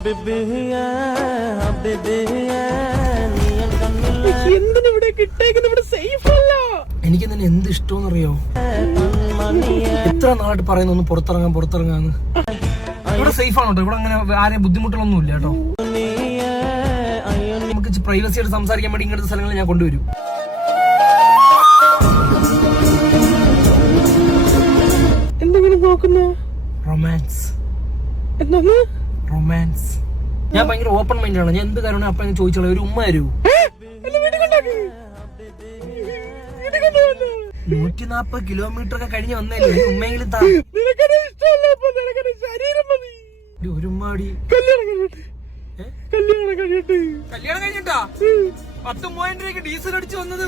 എന്തിനിവിടെ കിട്ടേക്കുന്ന ഇവിടെ സേഫ് അല്ല. എനിക്ക് തന്നെ എന്ത് ഇഷ്ടമെന്നറിയോ, എത്ര നാളായിട്ട് പറയുന്നു ഒന്ന് പുറത്തിറങ്ങാന്ന്. ഇവിടെ സേഫ് ആണോ കേട്ടോ, ഇവിടെ അങ്ങനെ ആരെയും ബുദ്ധിമുട്ടുകളൊന്നും ഇല്ല കേട്ടോ. നമുക്ക് പ്രൈവസി ആയിട്ട് സംസാരിക്കാൻ വേണ്ടി ഇങ്ങനത്തെ സ്ഥലങ്ങളിൽ ഞാൻ കൊണ്ടുവരും. എന്തെങ്കിലും നോക്കുന്നു? റൊമാൻസ്. എന്താണ് റൊമാൻസ്? ഞാൻ ഭയങ്കര ഓപ്പൺ മൈൻഡ് ആണ്. ഞാൻ എന്ത് കാര്യമാണ് അപ്പൊ ചോദിച്ചോളൂ, ഒരു ഉമ്മ തരൂ. 140 കിലോമീറ്റർ ഒക്കെ കഴിഞ്ഞ് വന്നല്ലേ, ഉമ്മയെങ്കിലും താ. ഒരു ഉമ്മാടി കല്യാണം കഴിഞ്ഞിട്ടാ 10,000 രൂപയ്ക്ക് ഡീസൽ അടിച്ചു വന്നത്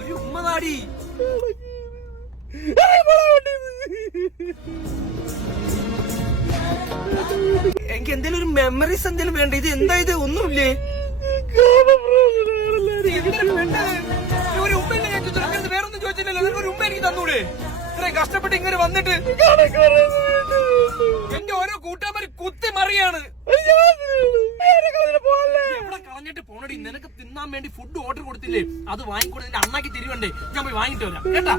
ഒരു ഉമ്മ താടി. എനിക്ക് എന്തെങ്കിലും ഒരു മെമ്മറീസ് എന്തെങ്കിലും വേണ്ട. ഇത് എന്താ ഇത്? ഒന്നുമില്ലേ? ഒരു ഉമ്മയില്ലേ ഞാൻ ചോദിച്ചത്, വേറൊന്നും ചോദിച്ചില്ലല്ലോ. ഒരു ഉമ്മ എനിക്ക് തന്നൂടെ? ഇത്രയും കഷ്ടപ്പെട്ട് ഇങ്ങനെ വന്നിട്ട് എന്റെ ഓരോ കൂട്ടുകാര് കുത്തി മറിയാണ്. എവിടെ കളഞ്ഞിട്ട് പോണടി? നിനക്ക് തിന്നാൻ വേണ്ടി ഫുഡ് ഓർഡർ കൊടുത്തില്ലേ, അത് വാങ്ങിക്കൂടെ? നിന്റെ അണ്ണാക്കി തിരിവണ്ടേ? ഞാൻ പോയി വാങ്ങിട്ട് വരാം കേട്ടാ.